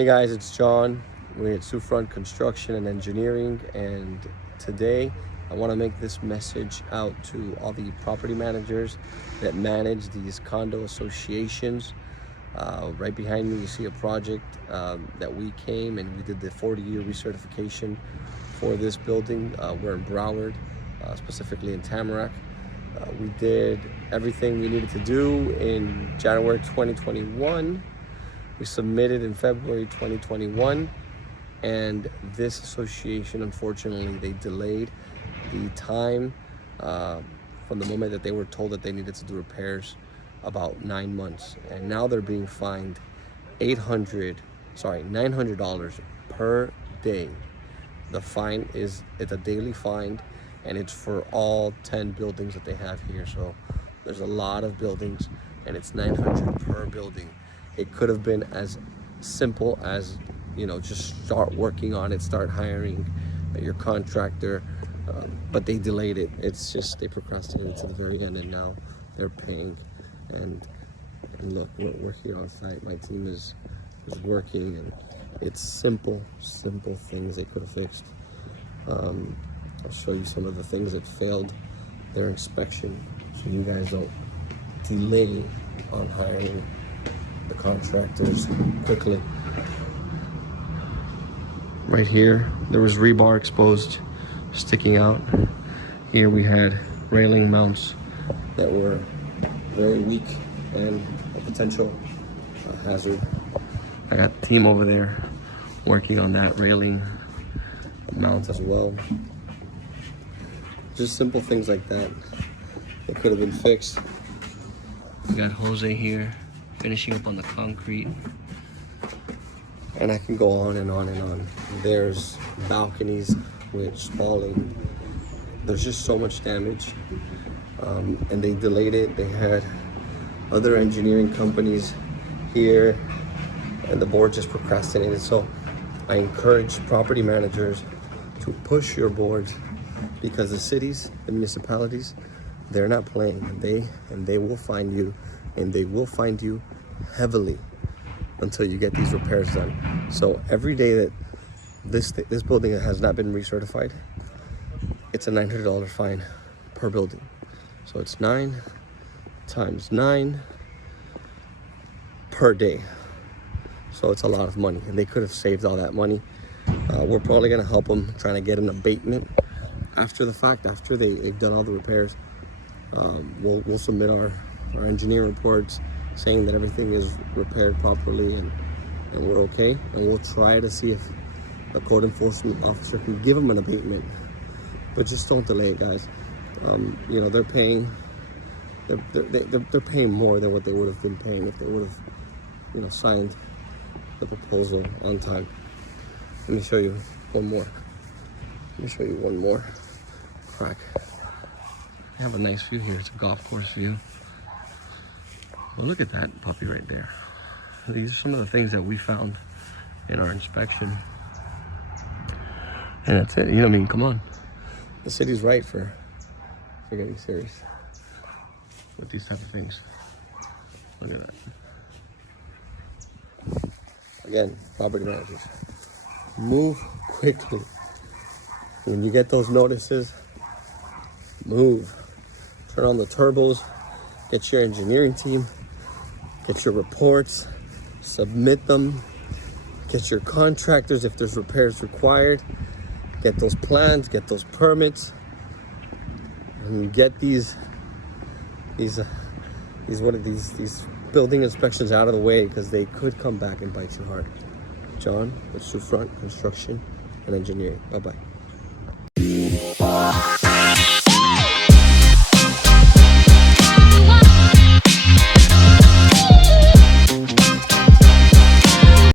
Hey guys, it's John. We're at Souffront Construction and Engineering, and today I want to make this message out to all the property managers that manage these condo associations. Right behind me you see a project that we came and we did the 40-year recertification for this building. We're in Broward, specifically in Tamarack. We did everything we needed to do in January 2021. We submitted in February 2021, and this association, unfortunately, they delayed the time from the moment that they were told that they needed to do repairs about 9 months. And now they're being fined $900 per day. The fine it's a daily fine, and it's for all 10 buildings that they have here. So there's a lot of buildings, and it's $900 per building. It could have been as simple as, just start working on it, start hiring your contractor, but they delayed it. It's just they procrastinated to the very end, and now they're paying. And look, we're here on site. My team is working, and it's simple things they could have fixed. I'll show you some of the things that failed their inspection, so you guys don't delay on hiring the contractors quickly. Right here, there was rebar exposed, sticking out. Here we had railing mounts that were very weak and a potential hazard. I got the team over there working on that railing mount as well. Just simple things like that that could have been fixed. We got Jose here finishing up on the concrete, and I can go on and on and on. There's balconies with spalling. There's just so much damage, and they delayed it. They had other engineering companies here, and the board just procrastinated. So I encourage property managers to push your boards, because the cities, the municipalities, they're not playing, and they will find you, and they will find you heavily until you get these repairs done. So every day that this building has not been recertified, it's a $900 fine per building. So it's 9 times 9 per day. So it's a lot of money, and they could have saved all that money. We're probably gonna help them, trying to get an abatement after the fact, after they've done all the repairs. We'll submit our engineering reports saying that everything is repaired properly and we're okay, and we'll try to see if the code enforcement officer can give them an abatement. But just don't delay it, guys. They're paying they're paying more than what they would have been paying if they would have signed the proposal on time. Let me show you one more crack. I have a nice view here. It's a golf course view. Well, look at that puppy right there. These are some of the things that we found in our inspection. And that's it. Come on. The city's right for getting serious with these type of things. Look at that. Again, property managers, move quickly. When you get those notices, move. Turn on the turbos, get your engineering team, get your reports, submit them, get your contractors if there's repairs required, get those plans, get those permits, and get these building inspections out of the way, because they could come back and bite you hard. John with Souffront Construction and Engineering. Bye-bye.